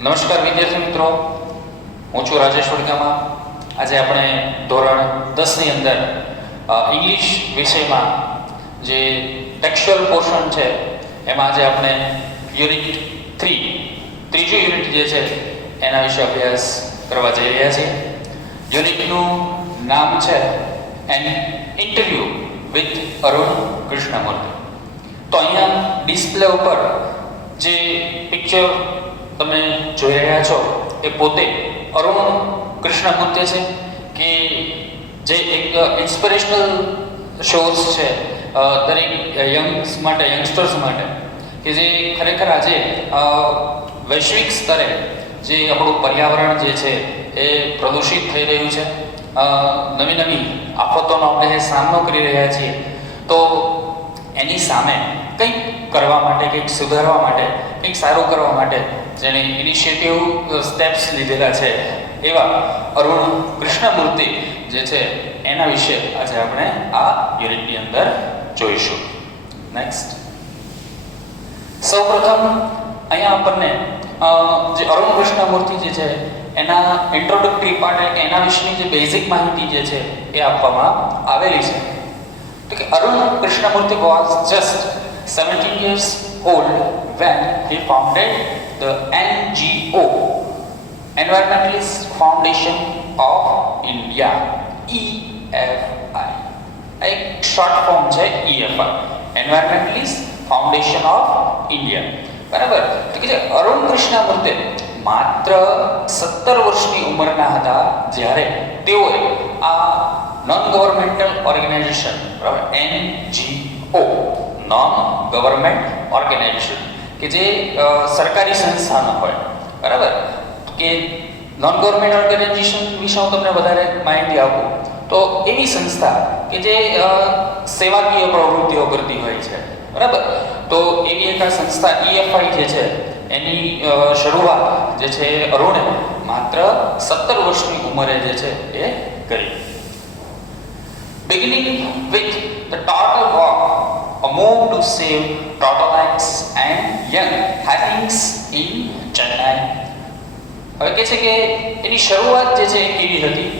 નમસ્કાર વિદ્યાર્થી મિત્રો, હું છું રાજેશ વડગામા. આજે આપણે ધોરણ 10ની અંદર ઇંગ્લિશ વિષયમાં જે ટેક્સ્ચ્યુઅલ પોર્શન છે એમાં આજે આપણે યુનિટ 3 ત્રીજું યુનિટ જે છે એના વિશે અભ્યાસ કરવા જઈ રહ્યા છીએ. યુનિટનું નામ છે an interview with Arun Krishnamurthy. તો અહીંયા ડિસ્પ્લે ઉપર જે પિક્ચર તમે જોઈ રહ્યા છો એ પોતે અરુણ કૃષ્ણમૂર્તિ છે કે જે એક ઇન્સ્પિરેશનલ શોઝ છે દરેક યંગસ્ટર્સ માટે કે જે ખરેખર આજે વૈશ્વિક સ્તરે જે આપણું પર્યાવરણ જે છે એ પ્રદૂષિત થઈ રહ્યું છે. નવી નવી આફતોનો આપણે જે સામનો કરી રહ્યા છીએ, તો એની સામે કંઈક કરવા માટે, કંઈક સુધારવા માટે, કંઈક સારું કરવા માટે જેને ઇનિશિયેટિવ સ્ટેપ્સ લીધેલા છે એવા અરુણ કૃષ્ણમૂર્તિ જે છે એના વિશે આજે આપણે આ યુનિટની અંદર જોઈશું. નેક્સ્ટ, સૌપ્રથમ અહીંયા આપણને જે અરુણ કૃષ્ણમૂર્તિ જે છે એના ઇન્ટ્રોડક્ટરી પાર્ટ એટલે એના વિશેની જે બેઝિક માહિતી જે છે એ આપવામાં આવેલી છે. તો કે Arun Krishnamurthy was just 17 years old when he founded the NGO, Environmentalist Foundation of India, EFI. એક શોર્ટ ફોર્મ છે EFI, Environmentalist Foundation of India. બરાબર. તો કે અરુણ કૃષ્ણમૂર્તિ માત્ર 17 વર્ષની ઉંમરના હતા જ્યારે તેઓએ આ નોન ગવર્મેન્ટલ ઓર્ગેનાઇઝેશન, બરાબર, NGO, નોન ગવર્મેન્ટ ઓર્ગેનાઇઝેશન, કે જે સરકારી સંસ્થા ન હોય, બરાબર, કે નોન ગવર્મેન્ટ ઓર્ગેનાઇઝેશન વિશે હું તમને વધારે માહિતી આપું તો એવી સંસ્થા કે જે સેવાકીય પ્રવૃત્તિઓ કરતી હોય છે, બરાબર. તો એવી એક આ સંસ્થા EFI જે છે એની શરૂઆત જે છે અરુણે માત્ર 17 વર્ષની ઉંમરે જે છે એ કરી. Beginning with the turtle walk, a move to save turtles and young herrings in Chennai. હવે કે છે કે એની શરૂઆત જે છે એ કેવી હતી?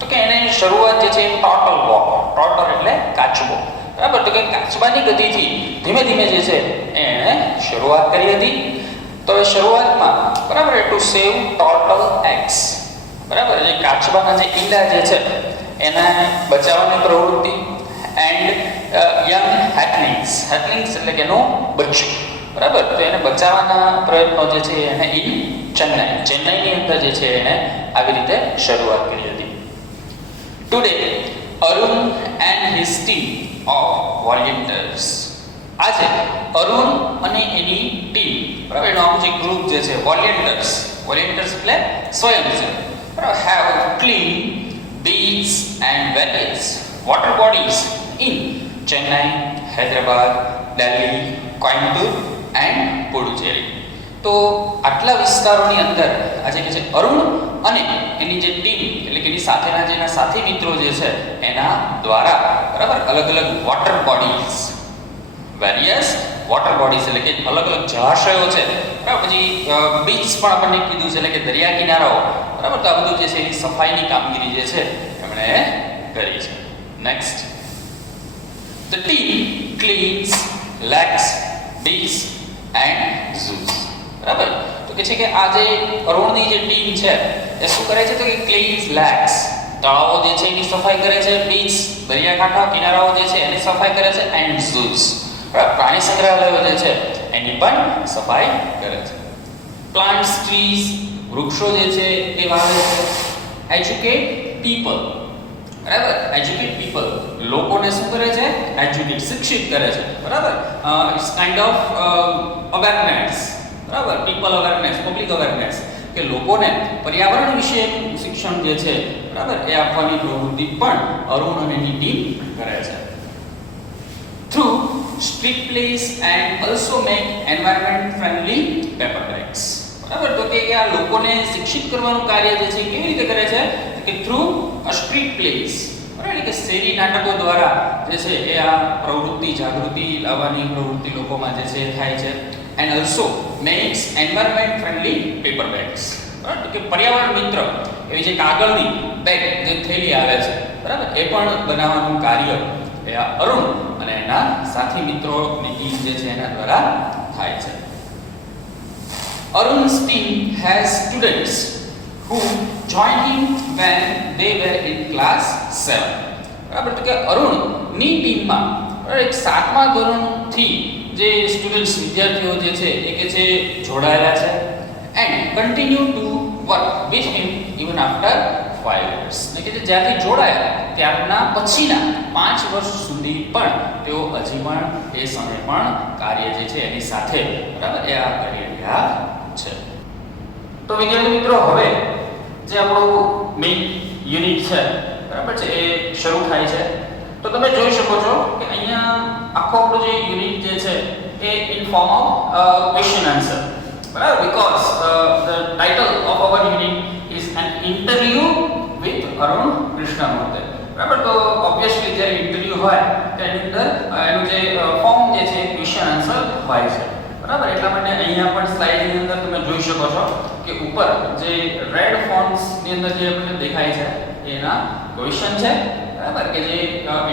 તો કે એને શરૂઆત જે છે ટર્ટલ વોક, ટર્ટલ એટલે કાચબો, બરાબર. તો કે કાચબાની ગતિથી ધીમે ધીમે જે છે એણે શરૂઆત કરી હતી. તો એ શરૂઆતમાં, બરાબર, ટુ સેવ ટર્ટલ એગ્સ, બરાબર, જે કાચબાના જે ઈંડા જે છે એને બચાવવાની પ્રવૃત્તિ, એન્ડ યંગ હેટલિંગ્સ, હેટલિંગ્સ એટલે કે એનું બચ્ચું, બરાબર. તો એને બચાવવાના પ્રયત્નો જે છે એને ચેન્નાઈની અંદર જે છે એને આવી રીતે શરૂઆત કરી હતી. Today Arun and his team of volunteers, આજે અરુણ અને એની ટીમ, બરાબર, એનું આખું જે ગ્રુપ જે છે વોલેન્ટિયર્સ એટલે સ્વયંસેવક, બરાબર, have clean beaches and various water bodies in Chennai, Hyderabad, Delhi, Coimbatore and Puducherry. તો આટલા વિસ્તારોની અંદર આજે કે છે અરુણ અને એની જે ટીમ એટલે કે એની સાથેના જેના સાથી મિત્રો જે છે એના દ્વારા, બરાબર, અલગ અલગ water bodies, various water bodies એટલે કે અલગ અલગ જળાશયો છે, બરાબર, પછી બીચ પણ આપણને કીધું છે એટલે કે દરિયા કિનારાઓ, બરાબર. તો આ બધું જે છે એની સફાઈની કામગીરી જે છે એમણે કરી છે. Next, the team cleans lakes, beach and zoos, બરાબર. તો કે છે કે આ જે અરુણની જે ટીમ છે એ શું કરે છે? તો કે ક્લીન્સ લેક્સ, તળાવો જે છે એની સફાઈ કરે છે, બીચ દરિયાકાંઠા કિનારાઓ જે છે એની સફાઈ કરે છે, એન્ડ ઝૂઝ, પ્રાણી સંગ્રહાલયો જે છે એની પણ સફાઈ કરે છે. પ્લાન્ટ્સ, ટ્રીઝ, વૃક્ષો જે છે એ વાવે છે. એજ્યુકેટ પીપલ, બરાબર, એજ્યુકેટ પીપલ, લોકોને શું કરે છે? એજ્યુકેટ, શિક્ષિત કરે છે, બરાબર. ઇટ્સ કાઇન્ડ ઓફ અવેરનેસ, બરાબર, પીપલ અવેરનેસ, પબ્લિક અવેરનેસ, કે લોકોને પર્યાવરણ વિશે શિક્ષણ જે છે, બરાબર, એ આપવાની પ્રવૃત્તિ પણ અરુણ અને એની ટીમ કરે છે. Through street plays and also make environment friendly paper bags, બરાબર. તો કે આ લોકોને શિક્ષિત કરવાનું કાર્ય જે છે કેવી રીતે કરે છે? કે થ્રુ સ્ટ્રીટ પ્લેસ, બરાબર, એટલે કે શેરી નાટકો દ્વારા જે છે એ આ પ્રવૃત્તિ, જાગૃતિ લાવવાની પ્રવૃત્તિ લોકોમાં જે છે થાય છે. And also makes environment friendly paper bags. બરાબર, તો કે પર્યાવરણ મિત્ર એવી જે કાગળની બેગ જે થેલી આવે છે, બરાબર, એ પણ બનાવવાનું કાર્ય એ આ અરુણ અને એના સાથી મિત્રોની ટીમ જે છે એના દ્વારા થાય છે. Arun's team has students who joined him when they were in class 7. બરાબર, તો કે અરુણની ટીમમાં એક 7મા ધોરણથી જે સ્ટુડન્ટ્સ વિદ્યાર્થીઓ જે છે એ કે છે જોડાયેલા છે and continue to work with him even after 5 years. એટલે કે જ્યારથી જોડાયા ત્યારના પછીના 5 વર્ષ સુધી પણ તેઓ હજી પણ એ સમય પણ કાર્ય જે છે એની સાથે, બરાબર, એ આ કરી રહ્યા છે. તો વિદ્યાર્થી મિત્રો, હવે જે આપણું મેઇન યુનિટ છે, બરાબર છે, એ શરૂ થાય છે. તો તમે જોઈ શકો છો કે અહીંયા આખો આપણો જે યુનિટ જે છે એ in form of question answer, બરાબર, because the title of our unit is an interview with Arun Krishnamurthy. બરાબર, તો ઓબ્વિયસલી જ્યારે ઇન્ટરવ્યુ હોય તેની અંદર એનું જે ફોર્મ જે છે ક્વેશ્ચન આન્સર હોય છે. બરાબર, એટલા માટે અહીંયા પણ સ્લાઇડની અંદર તમે જોઈ શકો છો કે ઉપર જે રેડ ફોન્ટ્સની અંદર જે આપણને દેખાય છે એના ક્વેશ્ચન છે, બરાબર, કે જે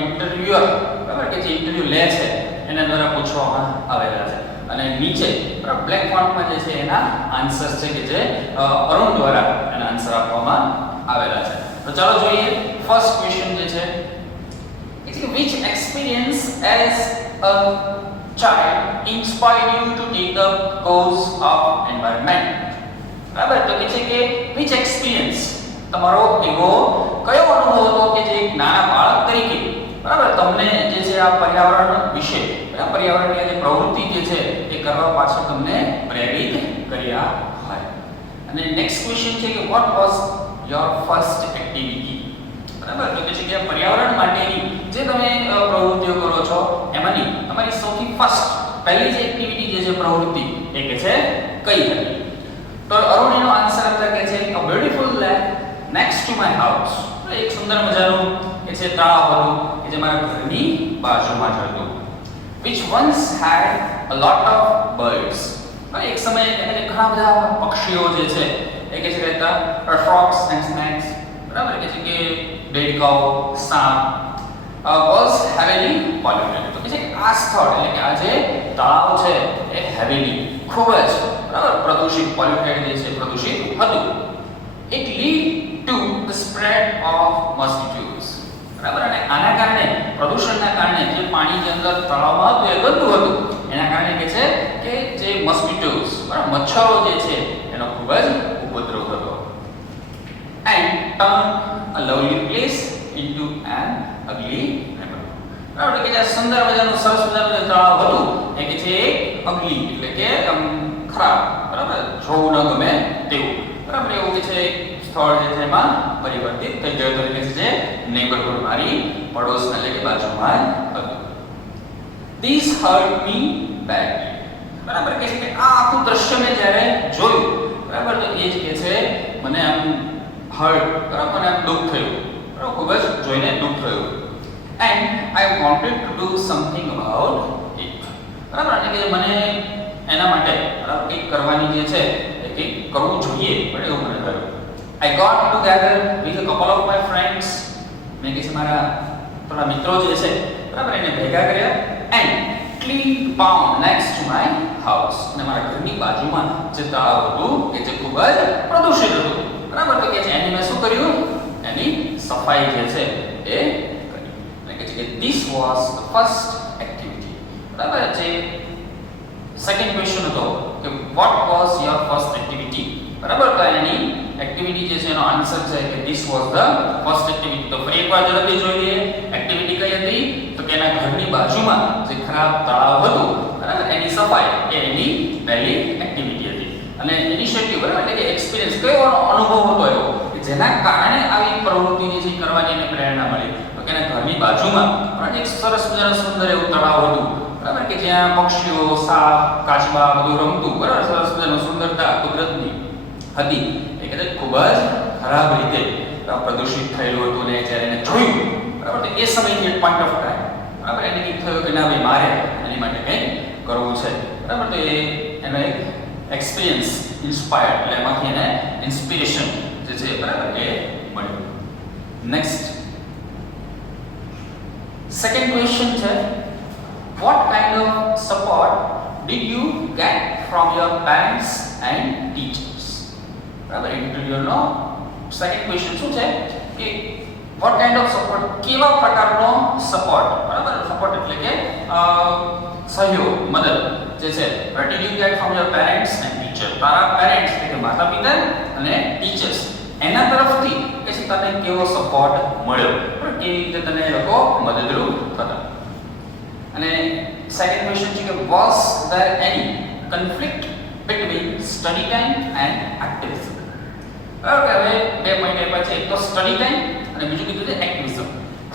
ઇન્ટરવ્યુઅર, બરાબર, કે જે ઇન્ટરવ્યુ લે છે એના દ્વારા પૂછવામાં આવેલા છે. અને નીચે બરાબર બ્લેક ફોન્ટમાં જે છે એના આન્સર્સ છે કે જે અરુણ દ્વારા એના આન્સર આપવામાં આવેલા છે. તો ચાલો જોઈએ. ફર્સ્ટ ક્વેશ્ચન જે છે એટલે કે which experience as a child inspired you to take the course of environment. બરાબર, તો કે છે કે which experience, તમારો એવો કયો અનુભવ હતો કે જે એક નાના બાળક તરીકે, બરાબર, તમને જે છે આ પર્યાવરણ વિશે, પર્યાવરણની જે પ્રવૃત્તિ જે છે એ કરવા પાછળ તમને પ્રેરિત કર્યા હોય. અને નેક્સ્ટ ક્વેશ્ચન છે કે what was your first activity. બરાબર, તો કે છે કે પર્યાવરણ માટેની જે તમે પ્રવૃત્તિઓ કરો છો એમાંની તમારી સૌથી ફર્સ્ટ પહેલી જે એક્ટિવિટી જે છે પ્રવૃત્તિ એ કે છે કઈ હતી. તો અરુણ એનો આન્સર આપતા કે છે a beautiful lake next to my house. એક સુંદર મજાનું કે છે તળાવ હતું કે જે મારા ઘરની બાજુમાં જ હતું. which once had a lot of birds. એક સમયે ઘણા બધા પક્ષીઓ જે છે એ કે છે રહેતા frogs and snakes, બરાબર, કે છે કે દેડકાઓ, સાપ, was heavily polluted. તો કે છે આ સ્થળ એટલે કે આ જે તળાવ છે એ heavily, ખૂબ જ, બરાબર, પ્રદૂષિત, પોલ્યુટેડ જે છે પ્રદૂષિત હતું. it lead to the spread of mosquitoes. બરાબર, અને આના કારણે પ્રદૂષણના કારણે જે પાણી જે અંદર તળાવમાં હતું એ ગંદુ હતું, એના કારણે કે છે કે જે મોસ્કિટોઝ, બરાબર, મચ્છરો જે છે એનો ખૂબ જ ઉપદ્રવ હતો. and turn a lovely place into an ugly river. બરાબર, કે જે સુંદર મજાનું સરસ મજાનું જે તળાવ હતું એ કે છે અગલી એટલે કે ખરાબ, બરાબર, જોવું ન ગમે તેવું, બરાબર, એવું કે છે સ્થળ જે છે એમાં પરિવર્તિત થઈ ગયો તો કે છે નેબરહુડ, મારી પડોશના એટલે કે બાજુમાં હતું. These hurt me badly. બરાબર, કે છે આ આખું દ્રશ્ય મેં જ્યારે જોયું, બરાબર, તો એ જ કે છે મને આમ હર્ટ, બરાબર, મને આમ દુઃખ થયું, બરાબર, ખૂબ જ જોઈને દુઃખ થયું. and I wanted to do something about it. બરાબર, એટલે કે મને એના માટે, બરાબર, કંઈક કરવાની જે છે એ કંઈક કરવું જોઈએ, પણ એવું મને થયું. I got together with a couple of my friends. મેં કે છે મારા થોડા મિત્રો જે છે, બરાબર, એને ભેગા કર્યા and cleaned pond next to my house. અને મારા ઘરની બાજુમાં જે તળાવ હતું કે જે ખૂબ જ પ્રદૂષિત હતું, બરાબર, તો કે છે એની મેં શું કર્યું, એની સફાઈ જે છે એ કરી. એટલે કે છે કે this was the first activity. બરાબર, જે સેકન્ડ ક્વેશ્ચન હતો કે what was your first activity. બરાબર, તો એની એક્ટિવિટી જે છે એનો આન્સર છે કે this was the first activity. તો ફરી એકવાર ઝડપથી જોઈ લઈએ. એક્ટિવિટી કઈ હતી તો કે એના ઘરની બાજુમાં જે ખરાબ તળાવ હતું, બરાબર, એની સફાઈ એ એની પહેલી એક્ટિવિટી હતી. અને ઇનિશિયેટિવ, બરાબર, એટલે કે એક્સપિરિયન્સ, કયો અનુભવ હતો એવો કે જેના કારણે આવી પ્રવૃત્તિ જે છે કરવાની એને પ્રેરણા મળી. તો કે એના ઘરની બાજુમાં એક સરસ મજાનું સુંદર એવું તળાવ હતું, બરાબર, કે જ્યાં પક્ષીઓ, સાપ, કાચબા બધું રમતું, બરાબર, સરસ મજાનું સુંદરતા કુદરતની હતી. એ કે ખૂબ જ ખરાબ રીતે પ્રદૂષિત થયેલું હતું ને જ્યારે એને જોયું, બરાબર, તો એ સમયથી એક પોઈન્ટ ઓફ ટાઈમ, બરાબર, એને કંઈક થયું કે ના ભાઈ મારે એની માટે કંઈક કરવું છે, બરાબર, તો એ એનો એક એક્સપિરિયન્સ ઇન્સ્પાયર્ડ એટલે એમાંથી એને ઇન્સ્પિરેશન જે છે બરાબર એ મળ્યું. નેક્સ્ટ સેકન્ડ ક્વેશ્ચન છે what kind of support did you get from your parents and teachers? બરાબર ઇન્ટરવ્યુનો સેકન્ડ ક્વેશ્ચન શું છે કે what kind of support કેવા પ્રકારનો સપોર્ટ બરાબર સપોર્ટ એટલે કે સહયોગ મદદ જે છે what did you get from your parents and teachers? તારા પેરેન્ટ્સ એટલે કે માતા-પિતા અને ટીચર્સ એના તરફથી કે છે તને કેવો સપોર્ટ મળ્યો બરાબર કેવી રીતે તને એ લોકો મદદરૂપ થતા. અને સેકન્ડ ક્વેશ્ચન છે કે was there any conflict between study time and activism? બરાબર કે હવે બે પોઈન્ટ આપ્યા છે એક તો સ્ટડી ટાઈમ અને બીજું કીધું છે એક્ટિવિઝમ.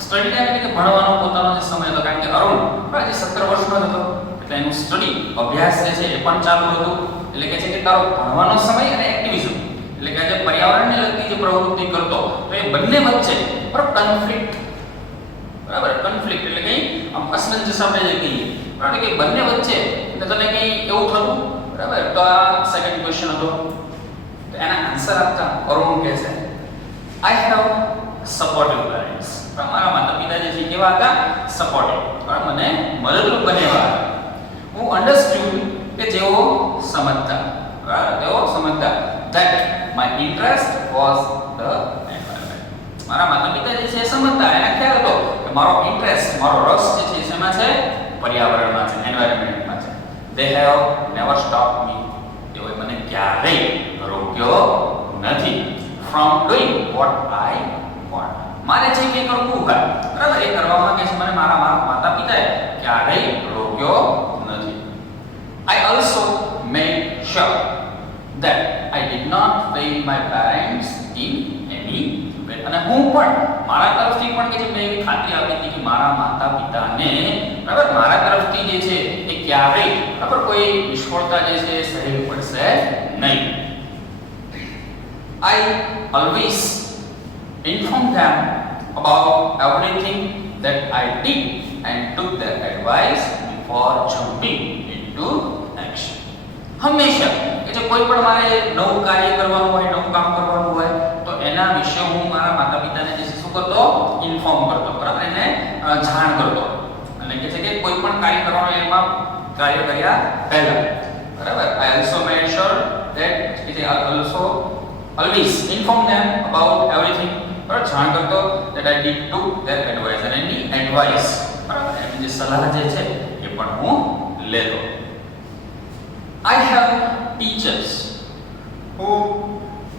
સ્ટડી ટાઈમ એટલે કે ભણવાનો પોતાનો જે સમય હતો કારણ કે અરુણ જે 17 વર્ષનો હતો એટલે એનું સ્ટડી અભ્યાસ જે છે એ પણ ચાલુ હતું એટલે કે છે કે તારો ભણવાનો સમય અને એક્ટિવિઝમ એટલે કે જે પર્યાવરણને લગતી જે પ્રવૃત્તિ કરતો તો એ બંને વચ્ચે બરાબર કન્ફ્લિક્ટ બરાબર કન્ફ્લિક્ટ એટલે કે અસમંજસ આપણે જે કહીએ બરાબર કે બંને વચ્ચે તને કઈ એવું થતું બરાબર તો આ સેકન્ડ ક્વેશ્ચન હતો. તો એના આન્સર આપતા અરુણ કહે છે આઈ હેવ સપોર્ટિવ પેરેન્ટ્સ. મારા માતા-પિતા જે છે કેવા હતા સપોર્ટિવ બરાબર મને મદદરૂપ બનેવા હું અન્ડરસ્ટુડ કે જેઓ સમજતા બરાબર તેઓ સમજતા that my interest was the environment. મારા માતા-પિતા જે છે સમજતા એને ખ્યાલ હતો કે મારો ઇન્ટરેસ્ટ મારો રસ જે છે શેમાં છે પર્યાવરણમાં છે એન્વાયરમેન્ટમાં છે. they have never stopped me તેઓએ મને ક્યારેય રોક્યો નથી from doing what I want. મારે જે કંઈ કરવું હોય બરાબર એ કરવામાં કે છે મને મારા માતા-પિતાએ ક્યારેય રોક્યો નથી. I also made sure that I did not fail my parents in any way. અને હું પણ મારા તરફથી પણ કે જે મેં એવી ખાતરી આપી હતી કે મારા માતા-પિતાને બરાબર મારા તરફથી જે છે એ ક્યારેય બરાબર કોઈ નિષ્ફળતા જે છે એ સહેવી પડશે નહીં. I always informed them about everything that I did and took their advice before jumping into action. હંમેશા કે જે કોઈ પણ મારે નવું કાર્ય કરવાનું હોય નવું કામ કરવાનું હોય તો એના વિશે હું મારા માતા-પિતાને જે શું કરતો ઇન્ફોર્મ કરતો બરાબર એને જાણ કરતો અને કે છે કે કોઈ પણ કાર્ય કરવાનું એમાં કાર્ય કર્યા પહેલા બરાબર I also made sure that it is also always inform them about everything બરાબર જાણ કરતો that I did took their advice અને એની એડવાઇસ બરાબર એની જે સલાહ જે છે એ પણ હું લેતો. I have teachers who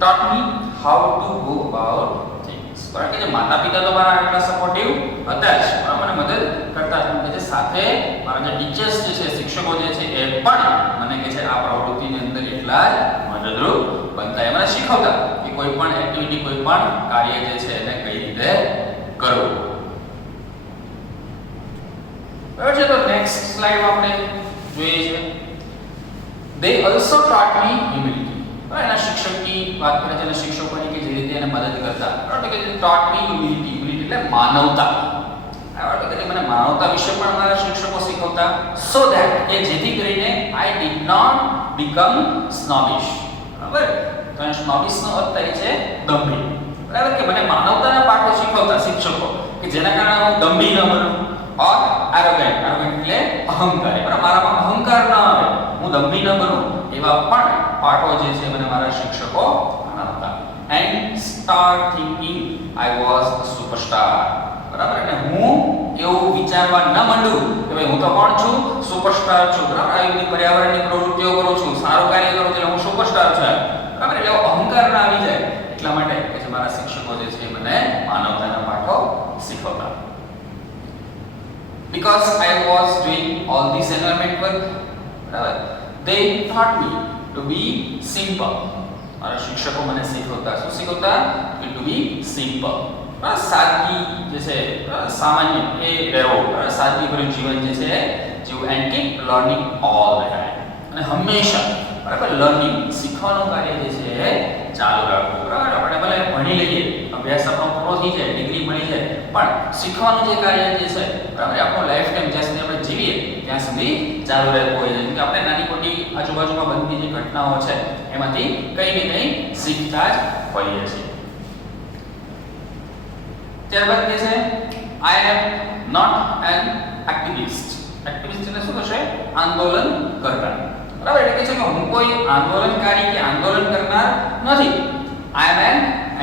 taught me how to go about things. બરાબર કે જે માતા-પિતા તો મારા એટલા સપોર્ટિવ હતા જ બરાબર મને મદદ કરતા જ કે જે સાથે મારા જે ટીચર્સ જે છે શિક્ષકો જે છે એ પણ મને કે છે આ પ્રવૃત્તિની અંદર એટલા જ મદદરૂપ બનતા એ મને શીખવતા કે કોઈ પણ એક્ટિવિટી કોઈ પણ કાર્ય જે છે એને કઈ રીતે કરવું. બરાબર છે તો નેક્સ્ટ સ્લાઇડમાં આપણે જોઈએ છે they also taught me humility. એના શિક્ષકની વાત કરે છે અને શિક્ષકોની કે જે રીતે એને મદદ કરતા બરાબર કે taught me humility. humility એટલે માનવતા બરાબર કે મને માનવતા વિશે પણ મારા શિક્ષકો શીખવતા so that એ જેથી કરીને I did not become snobbish. બરાબર તો snobbish નો અર્થ થાય છે દંભી બરાબર કે મને માનવતાના પાઠો શીખવતા શિક્ષકો કે જેના કારણે હું દંભી ન બનું और arrogant એટલે અહંકારી બરાબર મારામાં અહંકાર ન આવે હું દંભી ન બનું એવા પણ પાઠો જે છે મને મારા શિક્ષકો ભણાવતા. and start thinking I was a superstar. બરાબર એટલે હું એવું વિચારવા ન માંડું કે ભાઈ હું તો કોણ છું સુપરસ્ટાર છું બરાબર આવી પર્યાવરણની પ્રવૃત્તિઓ કરું છું સારું કાર્ય કરું છું એટલે હું સુપરસ્ટાર છું બરાબર એટલે અહંકાર ના આવી જાય એટલા માટે કે જે મારા શિક્ષકો જે છે મને માનવતાના પાઠો શીખવતા. Because I was doing all this environment work, they taught me to be simple. મારા શિક્ષકો મને શીખવતા શું શીખવતા to be simple. સાદગી જે છે સામાન્ય એ રહેવું સાદગીભર્યું જીવન જે છે જીવવું and keep learning all the time. અને હંમેશા બરાબર લર્નિંગ શીખવાનું કાર્ય જે છે ચાલુ રાખવું બરાબર આપણે ભલે ભણી લઈએ અભ્યાસ આપણો પૂરો થઈ જાય ડિગ્રી મળી જાય પણ શીખવાનું જે કાર્ય જે છે બરાબર આપણો લાઈફ ટાઈમ જ્યાં સુધી આપણે જીવીએ ત્યાં સુધી ચાલુ રહેવું હોય છે. જેમ કે આપણે નાની મોટી આજુબાજુમાં બનતી જે ઘટનાઓ છે એમાંથી કંઈ ને કંઈ શીખતા જ હોઈએ છીએ. ત્યારબાદ કહે છે I am not an activist. Activist એટલે શું થશે? આંદોલન કરનાર. બરાબર, એટલે કે છે કે હું કોઈ આંદોલનકારી કે આંદોલન કરનાર નથી. I am an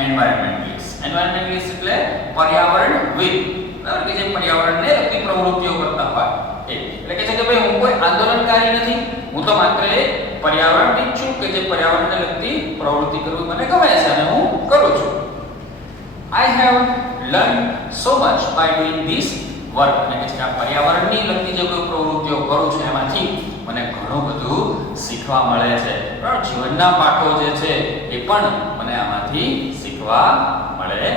environmentalist. Environmentalist એટલે પર્યાવરણવિદ. બરાબર, કે જે પર્યાવરણને લગતી પ્રવૃત્તિઓ કરતા હોય એ. એટલે કે છે કે ભાઈ હું કોઈ આંદોલનકારી નથી, હું તો માત્ર એક પર્યાવરણવિદ છું કે જે પર્યાવરણને લગતી પ્રવૃત્તિ કરવી મને ગમે છે અને હું કરું છું. I have learned so much by doing this work. અને કે છે કે આ પર્યાવરણની લગતી જે કોઈ પ્રવૃત્તિઓ કરું છું એમાંથી મને ઘણું બધું શીખવા મળે છે. બરાબર, જીવનના પાઠો જે છે એ પણ મને આમાંથી શીખવા મળે